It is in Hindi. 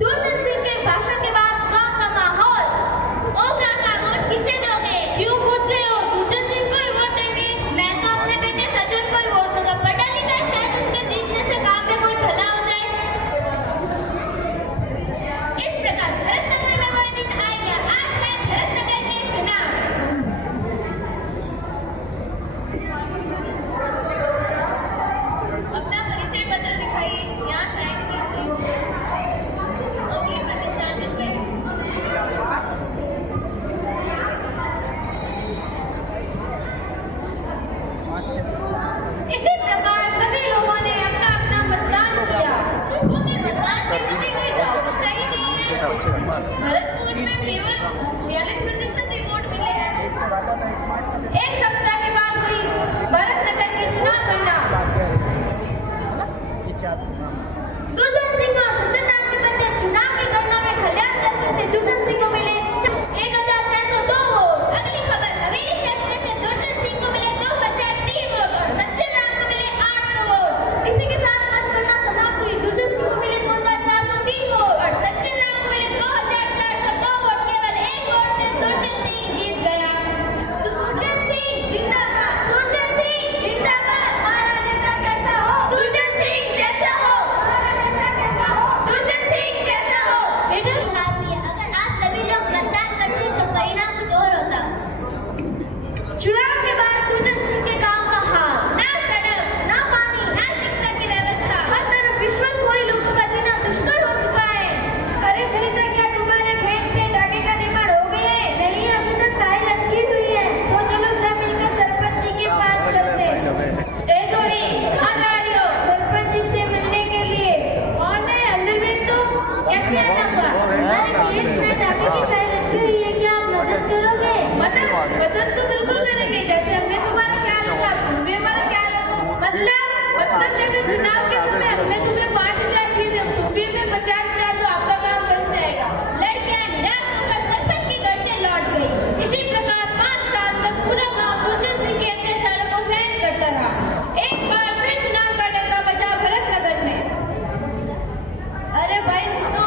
दुर्जन सिंह के भाषण के बाद गांव का माहौल। ओ काका, वोट किसे दोगे? क्यों पूछ रहे हो? दुर्जन सिंह को ही वोट देंगे। मैं तो अपने बेटे सज्जन को ही वोट दूंगा। पढ़ा लिखा है, शायद उसके जीतने से काम में कोई भला हो जाए। इस प्रकार भरतनगर में वह दिन आ गया। आज है भरतनगर के चुनाव। अपना परिचय पत्र दिखाइए। यहाँ साइन कीजिए। उंगली पर निशान लगवाइए। इसी प्रकार सभी लोगों ने अपना अपना मतदान किया। लोगों में मतदान के प्रति कोई जागरूकता ही नहीं है। भरतपुर में केवल 46% ही वोट मिले हैं। एक सप्ताह के बाद हुई भरतनगर की चुनाव गणना। दुर्जन सिंह और सज्जन नाम के बंदे चुनाव की गणना में कल्याण क्षेत्र से दुर्जन सिंह को मिले 1602 वोट। अगली खबर, हवेली क्षेत्र से दुर्जन सिंह को मिले 2003 वोट और सज्जन राम को मिले 800 वोट। इसी के साथ मतगणना समाप्त हुई। दुर्जन सिंह को मिले 2403 वोट और सज्जन राम को मिले 2402 वोट। केवल एक वोट से दुर्जन सिंह जीत गया। दुर्जन सिंह जिंदाबाद, दुर्जन सिंह जिंदाबाद। हमारा नेता कैसा हो? दुर्जन सिंह जैसा हो। हमारा नेता कैसा हो? दुर्जन सिंह जैसा हो। अगर आज सभी लोग मतदान करते तो परिणाम कुछ और होता। चुनाव के बाद दुर्जन सिंह के गांव का हाल, ना सड़क, ना पानी, ना शिक्षा की व्यवस्था, हर तरफ रिश्वतखोरी, लोगों का जीना दुष्कर हो चुका है। अरे सरिता, क्या तुम्हारे खेत में टाके का निर्माण हो गए हैं? नहीं, अभी तक फाइल अटकी हुई है। तो चलो सब मिलकर सरपंच जी के पास चलते हैं। ए जोरी, कहाँ जा रही हो? सरपंच जी से मिलने के लिए। कौन है? अंदर भेज दो। कैसे आना हुआ? हमारे खेत में टाके की फाइल अटकी हुई है, क्या आप मदद करोगे? मदद तो बिल्कुल करेंगे। जैसे हमने तुम्हारा ख्याल रखा, तुम भी हमारा ख्याल रखो। मतलब जैसे चुनाव के समय हमने तुम्हें 5000 दिए थे, तुम भी हमें 50,000 दो, आपका काम बन जाएगा। लड़कियां निराश होकर सरपंच के घर से लौट गई। इसी प्रकार 5 साल तक पूरा गांव दुर्जन सिंह के अत्याचारों को सहन करता रहा। एक बार फिर चुनाव का डंका बजा भरतनगर में। अरे भाई सुनो,